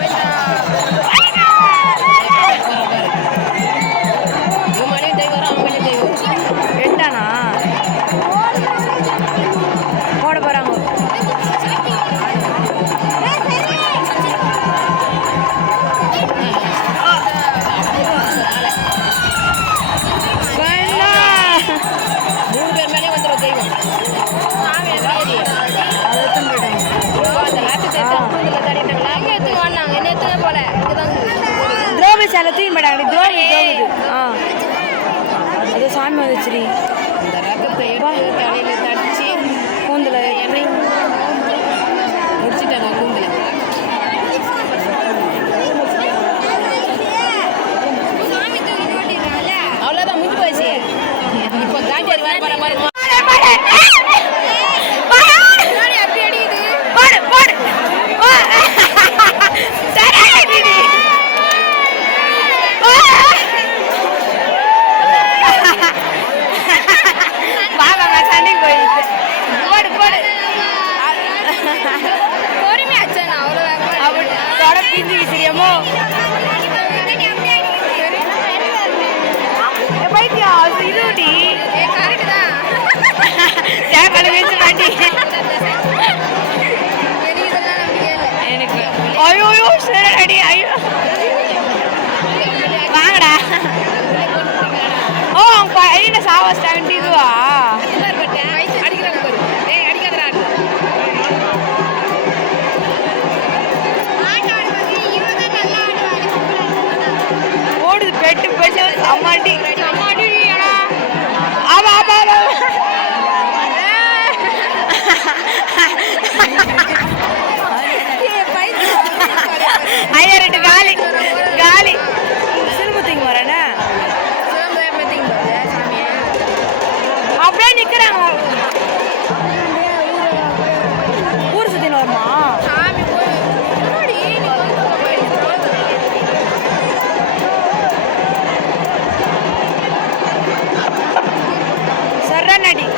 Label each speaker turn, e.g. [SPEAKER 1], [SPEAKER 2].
[SPEAKER 1] này சாமி வந்துச்சுடி
[SPEAKER 2] இந்த ரத்தத்தை எடுத்து தலையில தடிச்சு
[SPEAKER 1] கூந்தல
[SPEAKER 2] எண்ணெய் முடிச்சிட்டாங்க கூந்தல. அவ்வளோதான் முடிஞ்சு போச்சு இப்போ காண்டியாரி வர போற
[SPEAKER 1] தொட பிஞ்சு விசிறியமோ பைத்தியம் இதுடி.
[SPEAKER 2] கரெக்ட்
[SPEAKER 1] வச்சு மாட்டி எனக்கு ஐயோ சரி ஐயோ. வாங்கடா. ஓ அவங்க பையனை சாவச்சிட்டாங்கன்ட்டு இதுவா? ஓடுது பெட்டு பெட்டு அம்மாண்டி ಕನ್ನಡಿ